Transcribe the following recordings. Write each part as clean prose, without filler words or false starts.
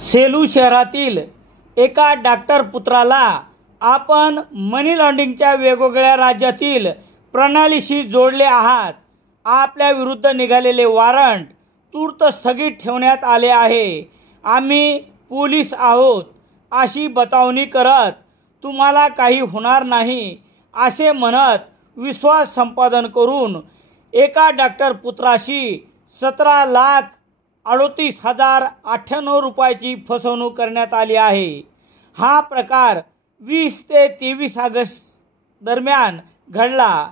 सेलू शहरातील एका डॉक्टर पुत्राला आपण मनी लॉन्ड्रिंगच्या वेगवेगळ्या राज्यातील प्रणालीशी जोडले आहात. आपल्या विरुद्ध निघालेले वॉरंट तूर्त स्थगित ठेवण्यात आले आहे. आम्ही पोलीस आहोत अशी बतावणी करत तुम्हाला काही होणार नाही असे म्हणत विश्वास संपादन करून एका डॉक्टर पुत्राशी 17,38,098 रुपयाची फसवणूक करण्यात आली आहे. हा प्रकार 20 ते 23 ऑगस्ट दरम्यान घडला.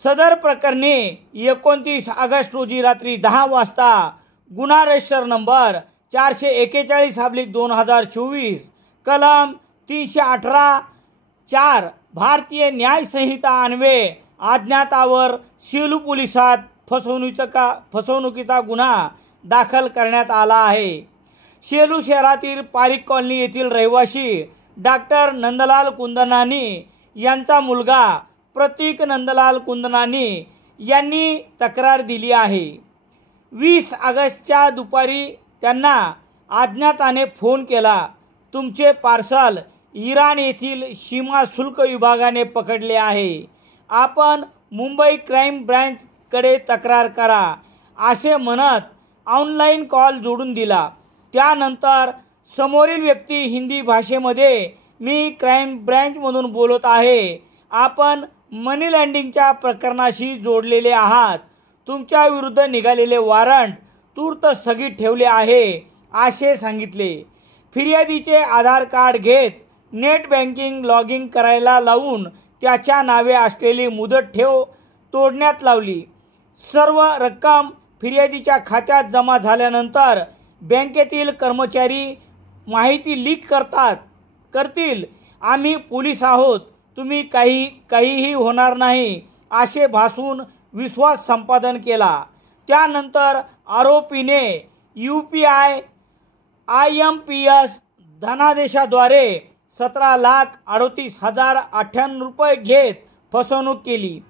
सदर प्रकरणी 29 ऑगस्ट रोजी रात्री 10 वाजता गुन्हा रजिस्टर नंबर 441/2024 कलम 318(4) भारतीय न्याय संहिता अन्वये अज्ञातावर सेलू पोलिसात फसवणुकीचा गुन्हा दाखल करण्यात आला आहे. सेलू शहरातील पारिक कॉलनी येथील रहिवासी डॉक्टर नंदलाल कुंदनानी यांचा मुलगा प्रतीक नंदलाल कुंदनानी यांनी तक्रार दिली आहे. 20 ऑगस्टच्या दुपारी त्यांना अज्ञाताने फोन केला. तुमचे पार्सल इराण येथील सीमा शुल्क विभागाने पकडले आहे. आपण मुंबई क्राईम ब्रँचकडे तक्रार करा असे म्हणत ऑनलाईन कॉल जोडून दिला. त्यानंतर समोरील व्यक्ती हिंदी भाषेमध्ये मी क्राईम ब्रँचमधून बोलत आहे. आपण मनी लॉन्ड्रिंगच्या प्रकरणाशी जोडलेले आहात. तुमच्या विरुद्ध निघालेले वॉरंट तूर्त स्थगित ठेवले आहे असे सांगितले. फिर्यादीचे आधार कार्ड घेत नेट बँकिंग लॉगिंग करायला लावून त्याच्या नावे असलेली मुदत ठेव तोडण्यात लावली. सर्व रक्कम फिर्यादीच्या खात्यात जमा झाल्यानंतर बँकेतील कर्मचारी माहिती लीक करतील. आम्ही पोलीस आहोत, तुम्ही काहीही होणार नाही असे भासून विश्वास संपादन केला. त्यानंतर आरोपीने UPI IMPS धनादेशाद्वारे 17,38,098 रुपये घेत फसवणूक केली.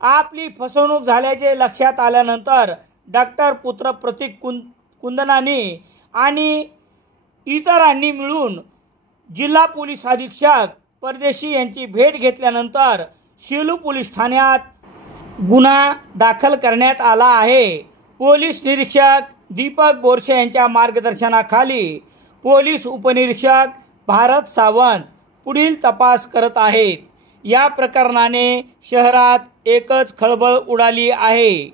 आपली फसवणूक झाल्याचे लक्षात आल्यानंतर डॉक्टर पुत्र प्रतीक कुंदनानी आणि इतरांनी मिळून जिल्हा पोलीस अधीक्षक परदेशी यांची भेट घेतल्यानंतर सेलू पोलीस ठाण्यात गुन्हा दाखल करण्यात आला आहे. पोलीस निरीक्षक दीपक बोरसे यांच्या मार्गदर्शनाखाली पोलीस उपनिरीक्षक भारत सावंत पुढील तपास करत आहेत. या प्रकरणाने शहरात एकच खळबळ उडाली आहे.